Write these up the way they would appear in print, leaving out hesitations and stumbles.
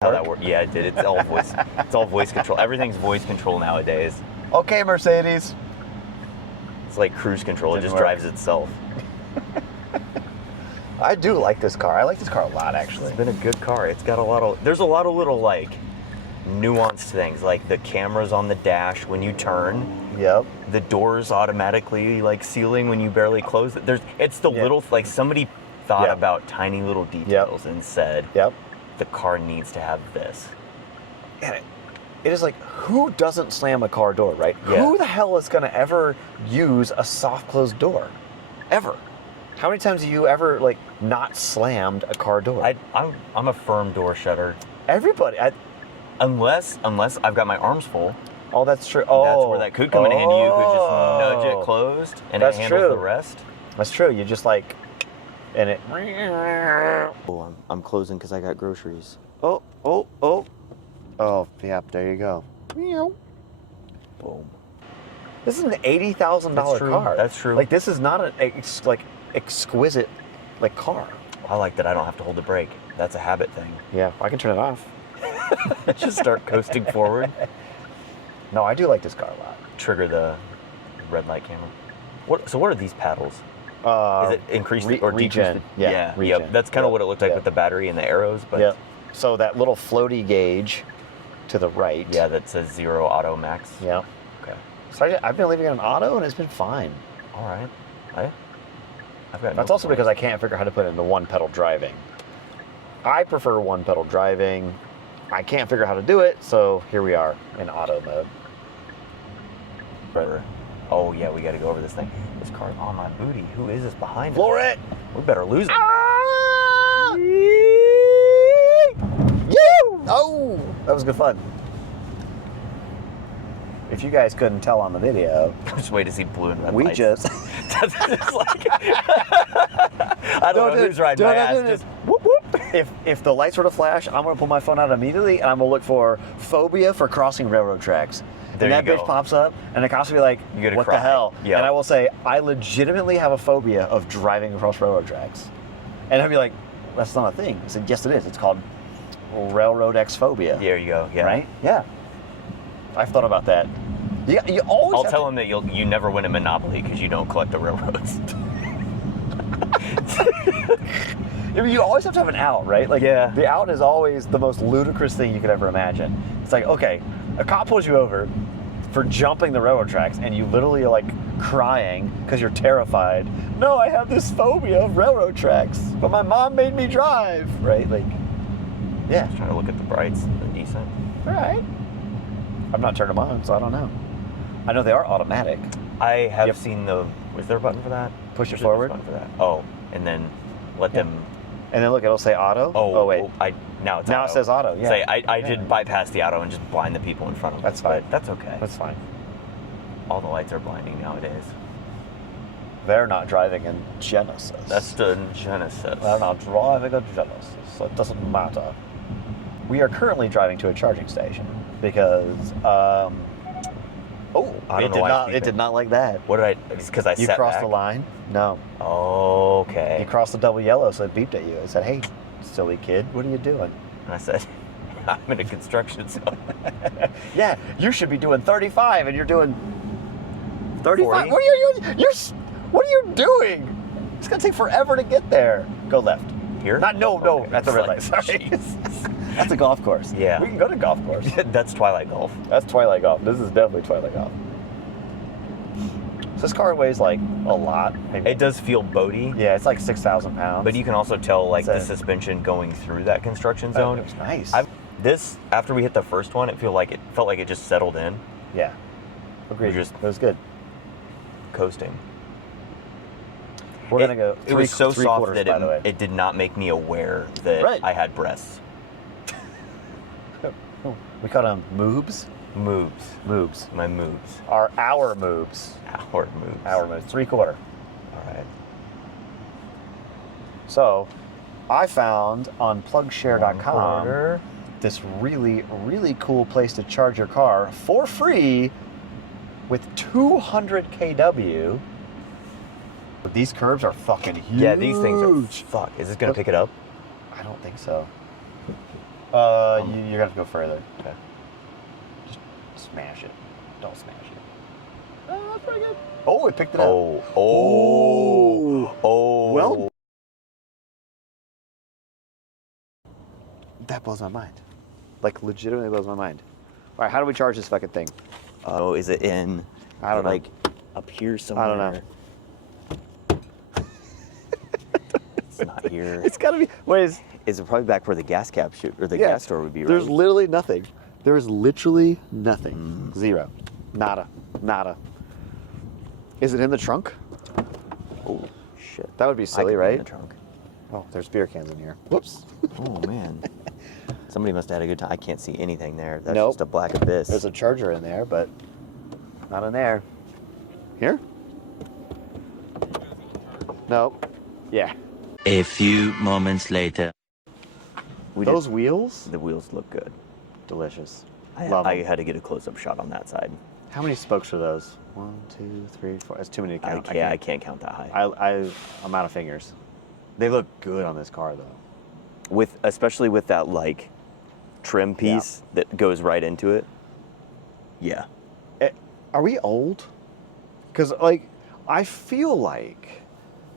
How that works? Yeah, it did. It's all voice. It's all voice control. Everything's voice control nowadays. Okay, Mercedes. It's like cruise control. It just drives itself. I do like this car. I like this car a lot, actually. It's been a good car. It's got a lot of. There's a lot of little like nuanced things, like the cameras on the dash when you turn. Yep. The doors automatically like sealing when you barely close it. It's the little like somebody thought about tiny little details and said, "Yep, the car needs to have this." And it is like, who doesn't slam a car door, right? Yeah. Who the hell is going to ever use a soft closed door? Ever? How many times have you ever like not slammed a car door? I'm a firm door shutter. Everybody. Unless I've got my arms full. Oh, that's true. Oh, that's where that could come in handy. You could just nudge it closed, and it handles the rest. That's true. You just like, and it. Oh, I'm closing because I got groceries. Oh, yep. There you go. Boom. This is an $80,000 car. That's true. Like, this is not an exquisite like car. I like that I don't have to hold the brake. That's a habit thing. Yeah, I can turn it off. Just start coasting forward. No, I do like this car a lot. Trigger the red light camera. So what are these paddles? Is it increase or regen? decrease? Yeah, regen. Yep. That's kind of what it looked like with the battery and the arrows. But yep. So that little floaty gauge to the right. Yeah, that says 0 auto max. Yeah. Okay. So I've been leaving it on auto and it's been fine. All right. I've got. That's also because I can't figure out how to put it into one pedal driving. I prefer one pedal driving. I can't figure out how to do it, so here we are in auto mode. Oh yeah, we got to go over this thing. This car's on my booty. Who is this behind us? Floor it! We better lose it. Ah! Oh, that was good fun. If you guys couldn't tell on the video, Just wait to see blue and red we lights. just That's just like I don't know who's riding my ass. Just whoop whoop. If the lights were to flash, I'm gonna pull my phone out immediately and I'm gonna look for phobia for crossing railroad tracks. There and that you bitch go. pops up, and the cops will be like, You gotta "What cry. the hell?" Yep. And I will say, "I legitimately have a phobia of driving across railroad tracks." And I'd be like, "That's not a thing." I said, "Yes, it is. It's called railroad X-phobia." There you go. Yeah. Right? Yeah. I've thought about that. You always. I'll tell him that you never win a Monopoly because you don't collect the railroads. I mean, you always have to have an out, right? Like, Yeah. The out is always the most ludicrous thing you could ever imagine. It's like, okay, a cop pulls you over for jumping the railroad tracks, and you literally are like crying because you're terrified. No, I have this phobia of railroad tracks, but my mom made me drive, right? Like, yeah. Just trying to look at the brights. They're decent. All right. I've not turned them on, so I don't know. I know they are automatic. I have seen the. Was there a button for that? Push it There's a forward. button for that. Oh, and then let them. And then look, it'll say auto. Oh wait. Now it's Now auto. it says auto. Yeah. Say I did bypass the auto and just blind the people in front of me. That's fine. But that's okay. That's fine. All the lights are blinding nowadays. They're not driving in Genesis. That's the Genesis. They're not driving a Genesis, so it doesn't matter. We are currently driving to a charging station because, I don't know why it's it did not like that. What did I? It's because I You sat crossed back. the line? No. Okay. You crossed the double yellow, so it beeped at you. It said, "Hey, silly kid, what are you doing?" And I said, I'm in a construction zone. Yeah, you should be doing 35, and you're doing 35. 40? What are you? What are you doing? It's gonna take forever to get there. Go left. Here? No. Okay. That's the red light. It's Sorry. like, Jesus. That's a golf course. Yeah. We can go to golf course. That's Twilight Golf. That's Twilight Golf. This is definitely Twilight Golf. So this car weighs like a lot. Maybe. It does feel boaty. Yeah, it's like 6,000 pounds. But you can also tell like the It's a- suspension going through that construction zone. It was nice. This after we hit the first one, it felt like it just settled in. Yeah. Agreed. Just- it was good. Coasting. We're gonna go. It was so three soft quarters, that by the way. it did not make me aware that Right. I had breasts. We call them moobs. Moves. Moobs. My moves. Our moobs. Our moves. Our moobs. 3/4. All right. So, I found on plugshare.com 1/4. this really, really cool place to charge your car for free with 200 kW. But these curbs are fucking huge. Yeah, these things are. Fuck. Is this gonna pick it up? I don't think so. You're gonna have to go further. Okay. Just smash it. Don't smash it. Oh, that's pretty good. Oh, it picked it up. Oh. Well, that blows my mind. Like, legitimately blows my mind. All right, how do we charge this fucking thing? Oh, is it in? I don't know. Like up here somewhere. I don't know. It's not here. It's gotta be. Wait, Is it probably back where the gas cap shoot or the gas store would be? Right. There's literally nothing. There's literally nothing. Zero. Nada. Nada. Is it in the trunk? Oh shit. That would be silly, I could be right? in the trunk. Oh, there's beer cans in here. Whoops. Oh man. Somebody must have had a good time. I can't see anything there. That's Nope. just a black abyss. There's a charger in there, but not in there. Here? Nope. Yeah. A few moments later. Those wheels? The wheels look good. Delicious. I had to get a close-up shot on that side. How many spokes are those? 1, 2, 3, 4. That's too many to count. I can't count that high. I'm out of fingers. They look good on this car, though. Especially with that like trim piece that goes right into it. Yeah. Are we old? Because like, I feel like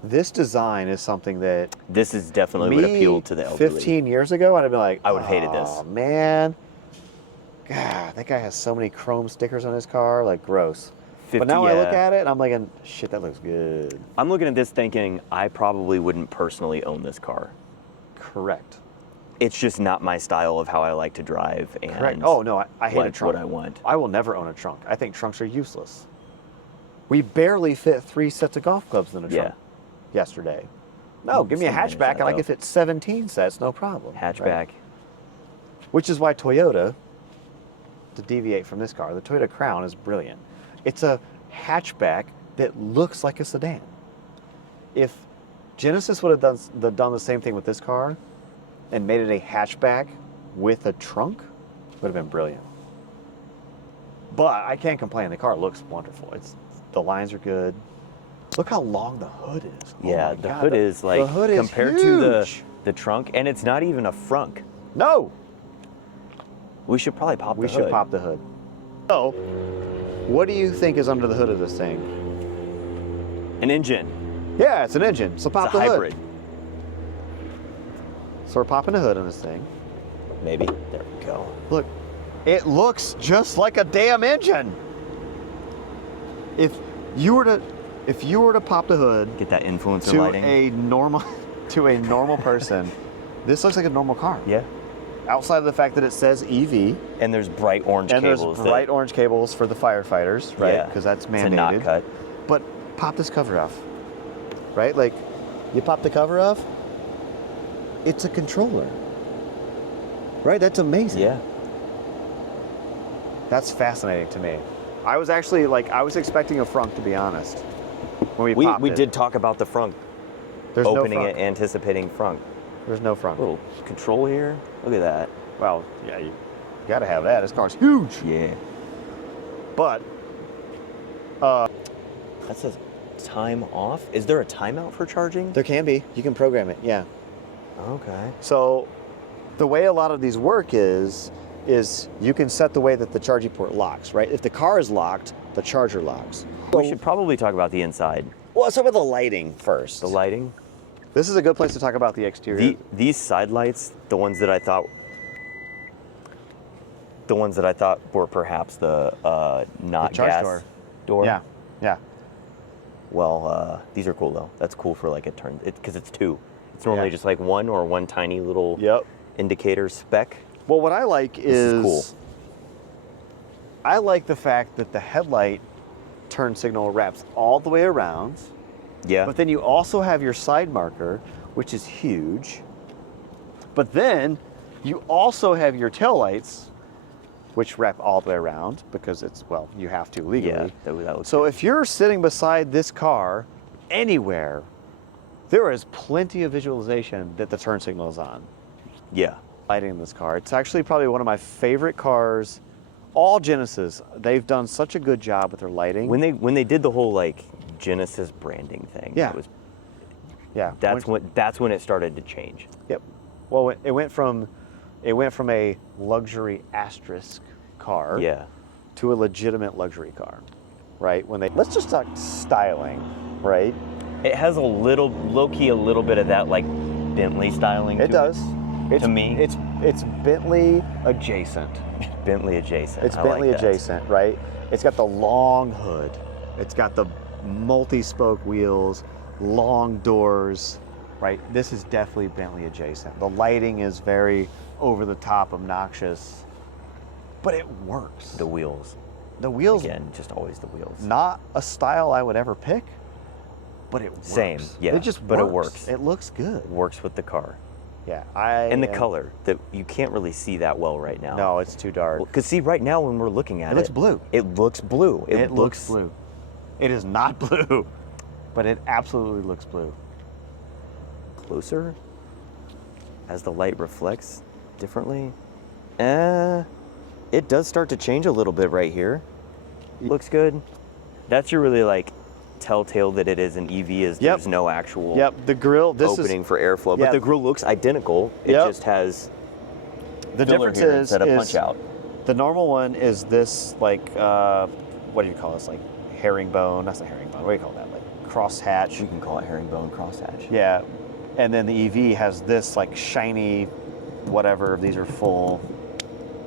this design is something that This is definitely what appealed to the elderly. 15 years ago, I'd have been like, I would have hated this. Oh man, God, that guy has so many chrome stickers on his car, like gross. But now I look at it and I'm like, shit, that looks good. I'm looking at this thinking I probably wouldn't personally own this car. Correct. It's just not my style of how I like to drive. And Correct. Oh no, I hate a trunk. what I want. I will never own a trunk. I think trunks are useless. We barely fit 3 sets of golf clubs in a trunk yesterday. No, give me a Still manage hatchback that, and I though. can fit 17 sets, no problem. Hatchback. Right? Which is why Toyota, to deviate from this car, the Toyota Crown is brilliant. It's a hatchback that looks like a sedan. If Genesis would have done the same thing with this car and made it a hatchback with a trunk, would have been brilliant. But I can't complain. The car looks wonderful. The lines are good. Look how long the hood is. Oh Yeah, my the God, hood is like the hood is compared to huge. the trunk, and it's not even a frunk. No, We should probably pop the we hood. should pop the hood. So, what do you think is under the hood of this thing? An engine. Yeah, it's an engine. So pop It's a the hybrid. hood. So we're popping the hood on this thing. Maybe. There we go. Look, it looks just like a damn engine. If you were to pop the hood Get that influencer to lighting. a normal person, this looks like a normal car. Yeah. Outside of the fact that it says EV, And there's bright orange and cables. there's bright orange cables for the firefighters, right? Yeah. Because that's It's mandated. a knot cut. But pop this cover off, right? Like, you pop the cover off, it's a controller, right? That's amazing. Yeah. That's fascinating to me. I was actually I was expecting a frunk, to be honest. When we popped We it. did talk about the frunk. There's Opening no it, frunk. anticipating frunk. There's no frunk. Little control here. Look at that. Well, yeah, you gotta have that. This car's huge. Yeah. But That says time off. Is there a timeout for charging? there can be. You can program it. Yeah. Okay. So the way a lot of these work is you can set the way that the charging port locks, right? If the car is locked, the charger locks. We should probably talk about the inside. Well, let's talk about the lighting first. The lighting. This is a good place to talk about the exterior. These side lights, the ones that I thought were perhaps the not The charge gas door. Yeah. Yeah. Well, these are cool though. That's cool for like a turn because it's two. It's normally Yeah. just like one or one tiny little Yep. indicator speck. Well, what I like is cool. I like the fact that the headlight turn signal wraps all the way around, Yeah. but then you also have your side marker, which is huge. But then you also have your taillights, which wrap all the way around because you have to legally. Yeah. That looks So good. if you're sitting beside this car anywhere, there is plenty of visualization that the turn signal is on. Yeah. Lighting in this car. It's actually probably one of my favorite cars. All Genesis, they've done such a good job with their lighting. When they did the whole like Genesis branding thing, Yeah. it was yeah, that's when it started to change. Yep. Well, it went from It went from a luxury asterisk car Yeah. to a legitimate luxury car, right? Let's just talk styling, right? It has a little, low-key, a little bit of that like Bentley styling. It does. To me. It's Bentley adjacent. Bentley adjacent. It's I Bentley like that. adjacent, right? It's got the long hood. It's got the multi-spoke wheels, long doors, right? This is definitely Bentley adjacent. The lighting is very over the top, obnoxious, but it works. The wheels. The wheels, Again, just always the wheels. not a style I would ever pick, but it works. Same, yeah, It just but it works. works. It looks good. Works with the car. Yeah, And the color that you can't really see that well right now. No, it's too dark. Because see, right now when we're looking at It looks blue. It looks blue. It looks blue. It is not blue, but it absolutely looks blue. closer as the light reflects differently. It does start to change a little bit right here. Looks good. That's your really like telltale that it is an EV is there's no actual The grill, this opening for airflow, yeah. but the grill looks identical. It Yep. just has the filler difference here is instead of punch out. the normal one is this like what do you call this, like herringbone? That's not herringbone. What do you call that? Like crosshatch. You can call it herringbone crosshatch. Yeah, and then the EV has this like shiny, whatever. These are full,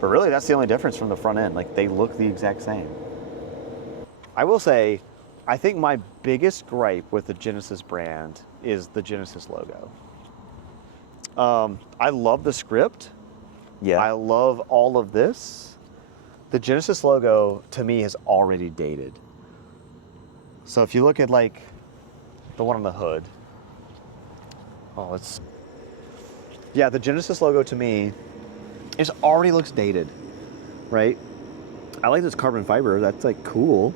but really that's the only difference from the front end. Like they look the exact same. I will say, I think my biggest gripe with the Genesis brand is the Genesis logo. I love the script. Yeah. I love all of this. The Genesis logo to me is already dated. So if you look at like the one on the hood, the Genesis logo to me already looks dated, right? I like this carbon fiber. That's like cool.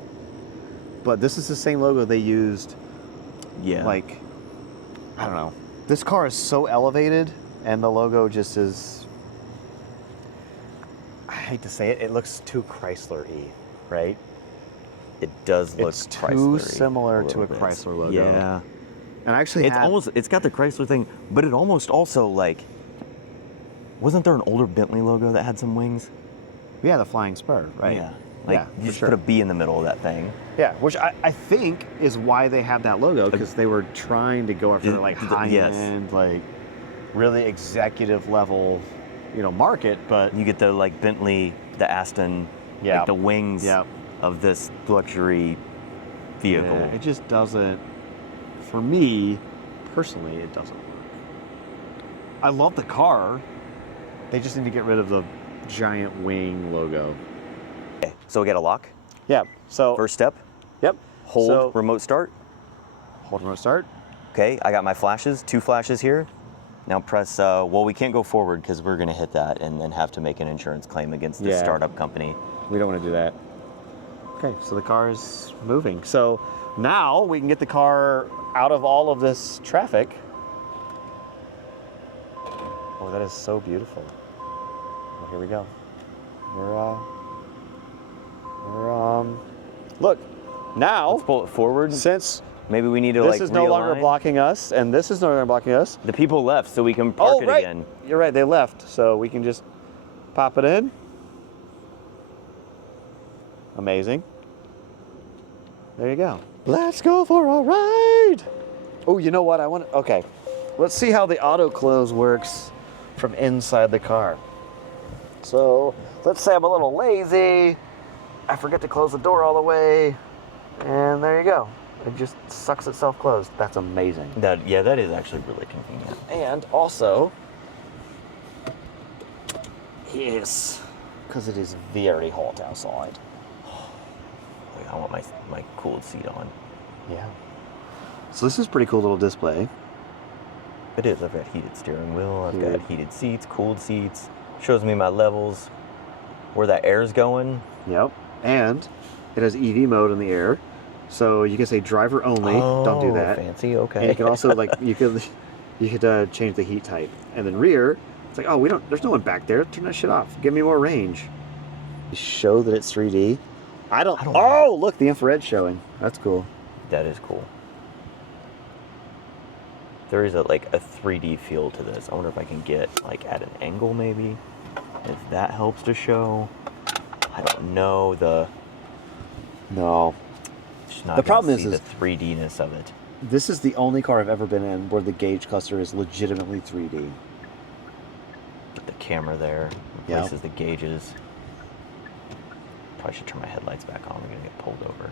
But this is the same logo they used. Yeah. Like, I don't know. This car is so elevated, and the logo just is. I hate to say it, it looks too Chrysler-y, right? It does look It's too Chrysler-y similar to little a bit. Chrysler logo. Yeah. And I actually It's got the Chrysler thing, but it almost also like, wasn't there an older Bentley logo that had some wings? Yeah, the Flying Spur, right? Yeah. Like, yeah, you for just sure. put a B in the middle of that thing. Yeah, which I think is why they have that logo, because they were trying to go after the like Yes. high-end, like really executive level, market, but You get the like Bentley, the Aston, Yeah. like the wings Yeah. of this luxury vehicle. yeah, it just doesn't, for me, personally, it doesn't work. I love the car. They just need to get rid of the giant wing logo. Okay, so we got a lock. Yeah, so, First step, yep. hold So, remote start. hold remote start. Okay, I got my flashes, 2 flashes here. Now press, well, we can't go forward because we're gonna hit that and then have to make an insurance claim against the Yeah. startup company. We don't want to do that. Okay, so the car is moving. So now we can get the car out of all of this traffic. Oh, that is so beautiful. Well, here we go. Look, now, Let's pull it forward. since Maybe we need to this like is no longer realign. blocking us, and this is no longer blocking us. The people left, so we can park it right. again. You're right, they left. So we can just pop it in. Amazing. There you go. Let's go for a ride. Oh, you know what? Okay. Let's see how the auto close works from inside the car. So let's say I'm a little lazy. I forget to close the door all the way. And there you go. It just sucks itself closed. That's amazing. That is actually really convenient. And also, yes, because it is very hot outside. Like, I want my cooled seat on. Yeah. So this is a pretty cool little display. It is. I've got heated steering wheel. I've Good. got heated seats, cooled seats. Shows me my levels, where that air's going. Yep. And it has EV mode in the air. So you can say driver only. Don't do that. Fancy. Okay. And you can also you could change the heat type. And then rear, it's like, oh, there's no one back there. Turn that shit off. Give me more range. Show that it's 3D. I don't know. Oh, look, the infrared showing. That's cool. That is cool. There is a 3D feel to this. I wonder if I can get like at an angle maybe. If that helps to show, I don't know No. just not The gonna problem see is the 3D-ness of it. This is the only car I've ever been in where the gauge cluster is legitimately 3D. Get the camera there, Yeah. replaces the gauges. Probably should turn my headlights back on. I'm gonna get pulled over.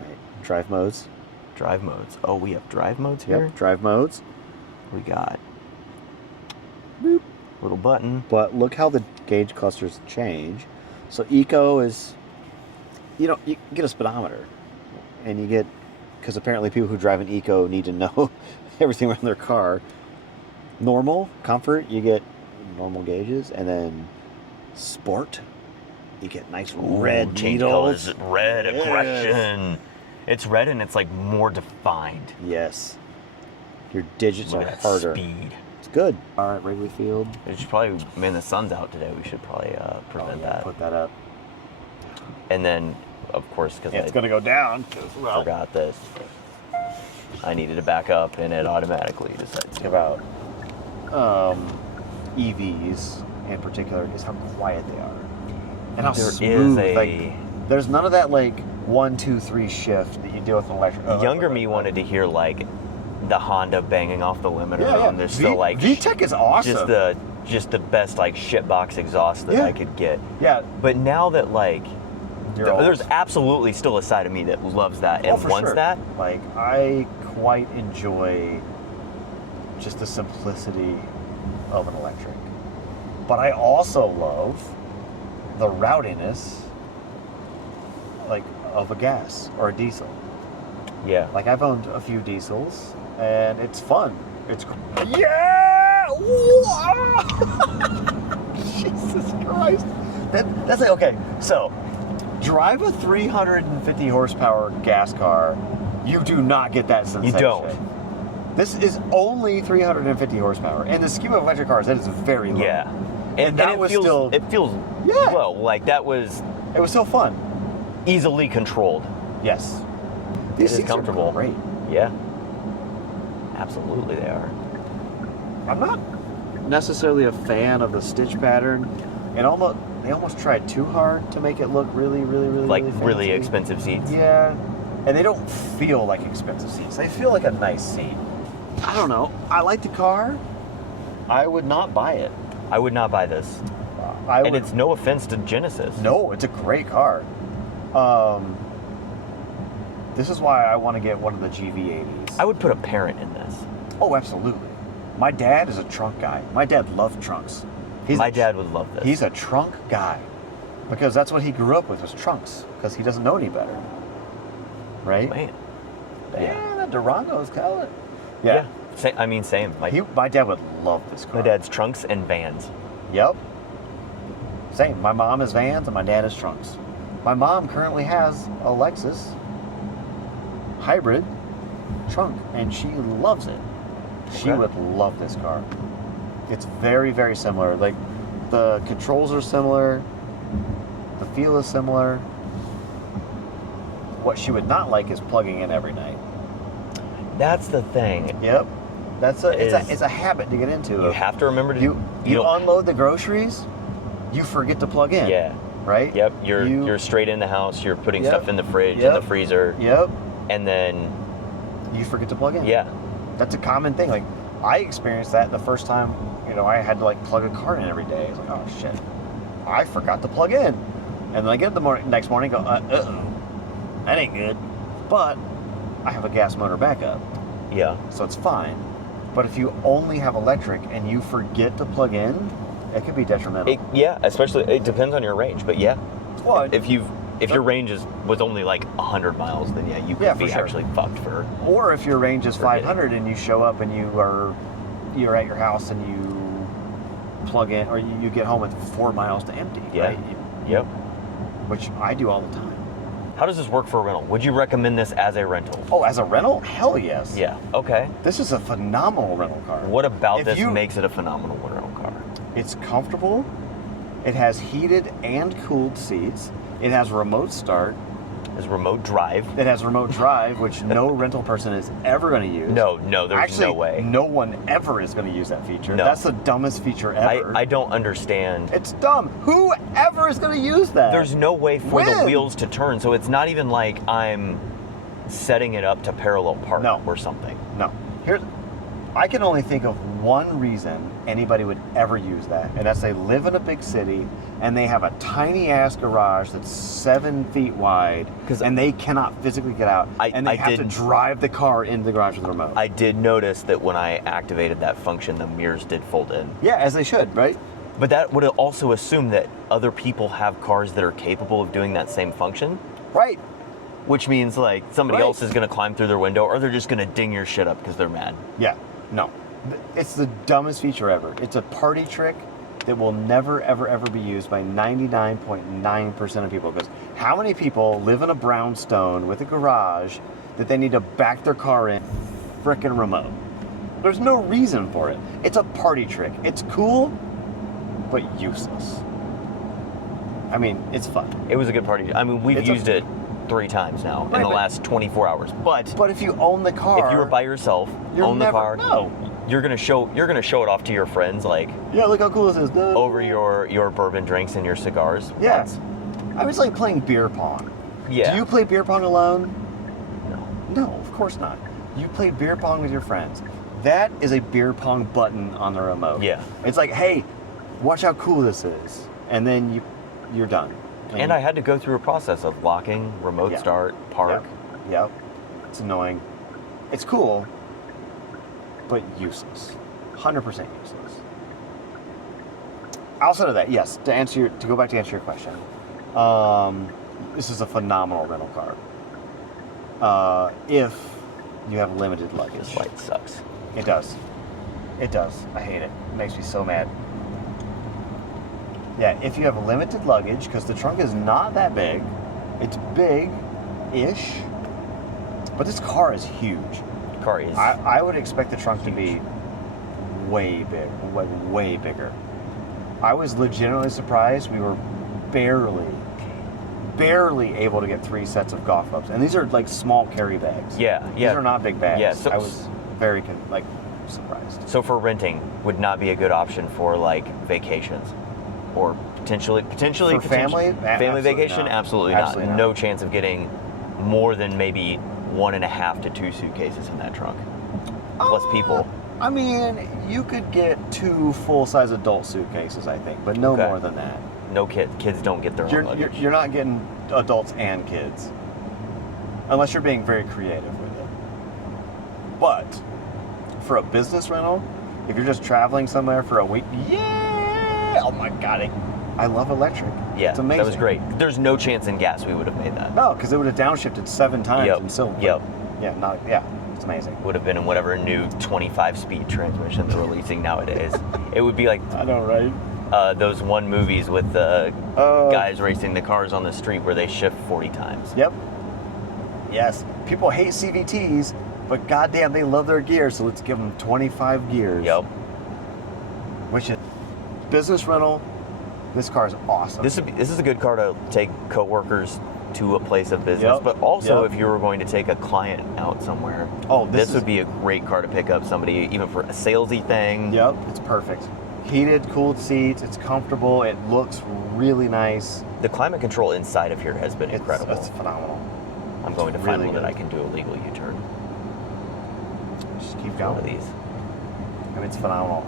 Right. Drive modes. Drive modes. Oh, we have drive modes here? Yep. Drive modes. We got boop, little button. But look how the gauge clusters change. So eco is, you get a speedometer, and you get, because apparently people who drive an eco need to know everything around their car. Normal, comfort, you get normal gauges, and then sport, you get nice red change needles. colors. Red Yes. aggression. It's red and it's like more defined. Yes. Your digits Look are at that harder. speed. It's good. All right, Wrigley Field. We should probably, man, the sun's out today. We should probably prevent that. Put that up. And then, of course, because It's I going to go down. Well, forgot this, I needed to back up, and it automatically decided to. about EVs in particular is how quiet they are, and how There is smooth. a- Like, there's none of that like 1, 2, 3 shift that you deal with an electric. Younger me wanted to hear like the Honda banging off the limiter Yeah, on this. So like VTEC is awesome. just the best like shitbox exhaust that Yeah. I could get. Yeah, But now that like you're old. there's absolutely still a side of me that loves that and for wants sure. that. Like, I quite enjoy just the simplicity of an electric, but I also love the rowdiness, like, of a gas or a diesel. Yeah. Like, I've owned a few diesels, and it's fun. It's yeah. Jesus Christ. That's like, okay. So, drive a 350 horsepower gas car. You do not get that sensation. You don't. This is only 350 horsepower, and the scheme of electric cars, that is very low. Yeah. And that it was feels, still- it feels Yeah. low. Like that was It was so fun. easily controlled. Yes. It These is seats are comfortable. great. Yeah. Absolutely they are. I'm not necessarily a fan of the stitch pattern. They almost tried too hard to make it look really, really, really, Like really really fancy. expensive seats. Yeah, and they don't feel like expensive seats. They feel like a nice seat. I don't know. I like the car. I would not buy it. I would not buy this. And it's no offense to Genesis. No, it's a great car. This is why I want to get one of the GV80s. I would put a parent in this. Oh, absolutely. My dad is a trunk guy. My dad loved trunks. My dad would love this. He's a trunk guy because that's what he grew up with was trunks because he doesn't know any better. Right? Man. Yeah, the Durango's color. Yeah. I mean, same. Like, My dad would love this car. my dad's trunks and vans. Yep. Same. My mom is vans and my dad is trunks. My mom currently has a Lexus hybrid trunk and she loves it. She Okay. would love this car. It's very, very similar. Like, the controls are similar. The feel is similar. What she would not like is plugging in every night. That's the thing. Yep. It's a habit to get into. You have to remember to You don't- unload the groceries, you forget to plug in. Yeah. Right? Yep. You're straight in the house. You're putting Yep. stuff in the fridge, in Yep. the freezer, Yep. and then You forget to plug in. yeah, That's a common thing. Like, I experienced that the first time, I had to like plug a car in every day. It's like, oh shit, I forgot to plug in. And then I get up the next morning and go, uh-oh, that ain't good. But I have a gas motor backup, yeah. so it's fine. But if you only have electric and you forget to plug in, it could be detrimental. Especially it depends on your range, but yeah. Well, if your range was only like 100 miles, then yeah, you could for be sure. actually fucked for. Or if your range is Forget it. 500 and you show up and you're at your house and you plug in, or you get home with 4 miles to empty, Yeah. right? Yep. Which I do all the time. How does this work for a rental? Would you recommend this as a rental? Oh, as a rental? Hell yes. Yeah. Okay. This is a phenomenal rental car. What about If this you- makes it a phenomenal rental car? It's comfortable. It has heated and cooled seats. It has remote start. There's remote drive. It has remote drive, which no rental person is ever going to use. No, there's Actually, no way. no one ever is going to use that feature. No. That's the dumbest feature ever. I don't understand. It's dumb. Who ever is going to use that? There's no way for the When? wheels to turn, so it's not even like I'm setting it up to parallel park No. or something. No. I can only think of one reason anybody would ever use that, and that's they live in a big city and they have a tiny ass garage that's 7 feet wide, and they cannot physically get out, and they have to drive the car into the garage with the remote. I did notice that when I activated that function, the mirrors did fold in. Yeah, as they should, right? But that would also assume that other people have cars that are capable of doing that same function. Right. Which means like somebody Right. else is going to climb through their window, or they're just going to ding your shit up because they're mad. Yeah. No. It's the dumbest feature ever. It's a party trick that will never, ever, ever be used by 99.9% of people. Because how many people live in a brownstone with a garage that they need to back their car in frickin' remote? There's no reason for it. It's a party trick. It's cool, but useless. I mean, it's fun. It was a good party. I mean, we've used it 3 times now in the last 24 hours. But if you own the car, if you were by yourself, own the car, you're gonna show it off to your friends, like, yeah, look how cool this is. over your bourbon drinks and your cigars. Yeah. I was like playing beer pong. Yeah. Do you play beer pong alone? No. No, of course not. You play beer pong with your friends. That is a beer pong button on the remote. Yeah. It's like, hey, watch how cool this is, and then you're done. And I had to go through a process of locking, remote start, park. Yep. It's annoying. It's cool, but useless. 100% useless. Outside of that, yes, to go back to answer your question, this is a phenomenal rental car. If you have limited luggage. This light sucks. It does. It does. I hate it. It makes me so mad. Yeah, if you have limited luggage, because the trunk is not that big, it's big-ish, but this car is huge. The car is. I would expect the trunk to be way big, way bigger. I was legitimately surprised. We were barely able to get 3 sets of golf clubs, and these are like small carry bags. Yeah. These are not big bags. Yeah, so, I was very surprised. So for renting, would not be a good option for like vacations, or potentially for family vacation. Not. Absolutely not. No chance of getting more than maybe 1.5 to 2 suitcases in that trunk, plus people. I mean, you could get 2 full-size adult suitcases, I think, but no more than that. No kids don't get their own luggage. You're not getting adults and kids, unless you're being very creative with it. But for a business rental, if you're just traveling somewhere for a week, oh my god, I love electric. Yeah, it's amazing. That was great. There's no chance in gas we would have made that. No, because it would have downshifted 7 times and still. Yep. Yeah, it's amazing. Would have been in whatever new 25-speed transmission they're releasing nowadays. It would be like I know, right? Those one movies with the guys racing the cars on the street where they shift 40 times. Yep. Yes. People hate CVTs, but goddamn, they love their gear, so let's give them 25 gears. Yep. Which is business rental. This car is awesome. This is a good car to take coworkers to a place of business, but also if you were going to take a client out somewhere. This would be a great car to pick up somebody, even for a salesy thing. Yep, it's perfect. Heated, cooled seats. It's comfortable. It looks really nice. The climate control inside of here has been incredible. It's phenomenal. I'm going to find one that I can do a legal U-turn. Just keep going. One of these. I mean, it's phenomenal.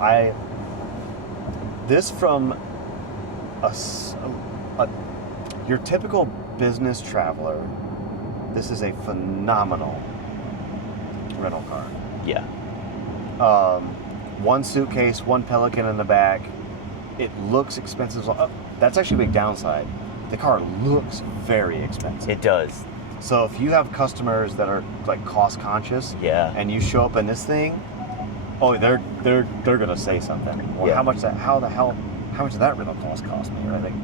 This from your typical business traveler, this is a phenomenal rental car. Yeah. 1 suitcase, 1 Pelican in the back. It looks expensive. That's actually a big downside. The car looks very expensive. It does. So if you have customers that are like cost conscious, and you show up in this thing, they're gonna say something. Well, how much did that rental cost me? Or I think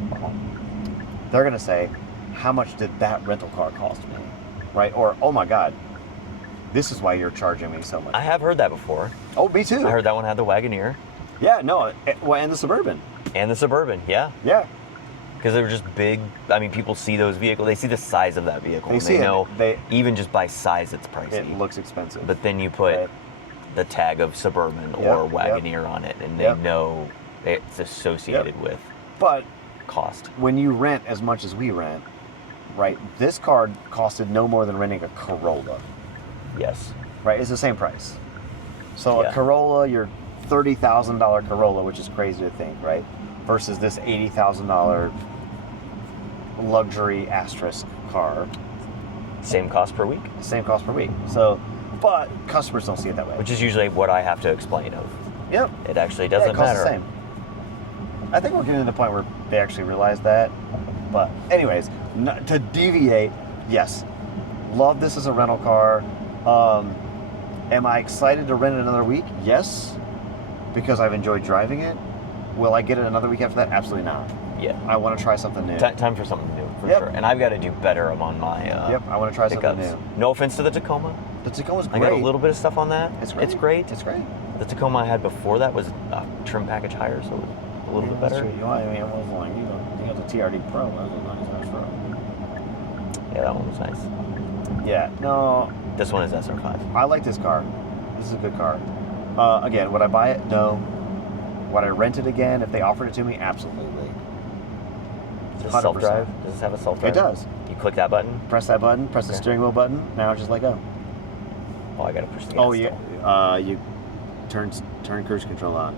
they're gonna say, how much did that rental car cost me? Right? Or, oh my God, this is why you're charging me so much. I have heard that before. Oh, me too. I heard that one had the Wagoneer. Yeah, no, and the Suburban. And the Suburban, yeah. Yeah. Because they're just big. I mean, people see those vehicles. They see the size of that vehicle. They and see they know it. even just by size, it's pricey. It looks expensive. But then you put the tag of Suburban or Wagoneer on it, and they know it's associated with but cost. When you rent as much as we rent, right, this car costed no more than renting a Corolla. Yes. Right? It's the same price. So a Corolla, your $30,000 Corolla, which is crazy to think, right? Versus this $80,000 luxury asterisk car. Same cost per week? Same cost per week. So, but customers don't see it that way. Which is usually what I have to explain of. Yep. It actually doesn't it costs matter. The same. I think we're getting to the point where they actually realize that. But anyways, to deviate, yes. Love this as a rental car. Am I excited to rent it another week? Yes. Because I've enjoyed driving it. Will I get it another week after that? Absolutely not. Yeah. I want to try something new. Time for something new, for sure. And I've got to do better on my I want to try pickups. something new. No offense to the Tacoma. The Tacoma's great. I got a little bit of stuff on that. It's great. It's great. It's great. The Tacoma I had before that was a trim package higher, so it was a little bit better. That's true. I mean, it was like, you got the TRD Pro. That was a nice Pro. Yeah, that one was nice. Yeah. No. This one is SR5. I like this car. This is a good car. Again, would I buy it? No. Would I rent it again if they offered it to me? Absolutely. Does this 100%. self-drive? Does this have a self-drive? It does. You click that button? Press that button, press the steering wheel button, now just let go. Oh, I gotta push the gas. Oh, yeah. You turn cruise control on.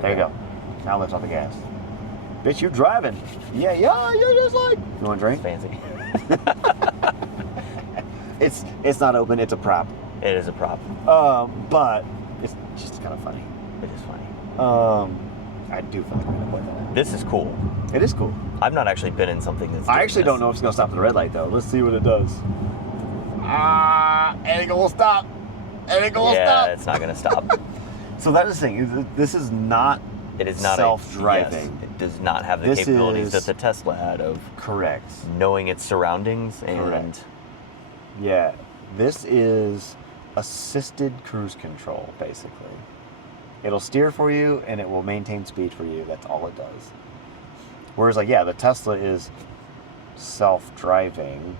There you go. Now lift off the gas. Bitch, you driving. Yeah, you're just like... You want a drink? It's fancy. It's not open, it's a prop. It is a prop. But it's just kind of funny. It is funny. I do feel like we're going to put that. This is cool. It is cool. I've not actually been in something that's I actually don't know if it's going to stop at the red light, though. Let's see what it does. It ain't going to stop. It ain't going to stop. Yeah, it's not going to stop. So that is the thing. This is not It is not self-driving. Yes, it does not have the capabilities that the Tesla had of correct knowing its surroundings and correct. Yeah, this is assisted cruise control, basically. It'll steer for you and it will maintain speed for you. That's all it does. Whereas, like, yeah, the Tesla is self-driving,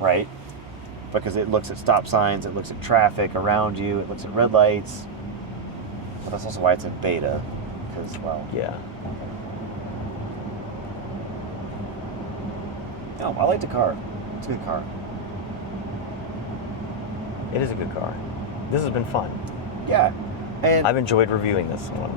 right? Because it looks at stop signs, it looks at traffic around you, it looks at red lights. But that's also why it's in beta, because, well... yeah. No, I like the car. It's a good car. It is a good car. This has been fun. Yeah. And I've enjoyed reviewing this one.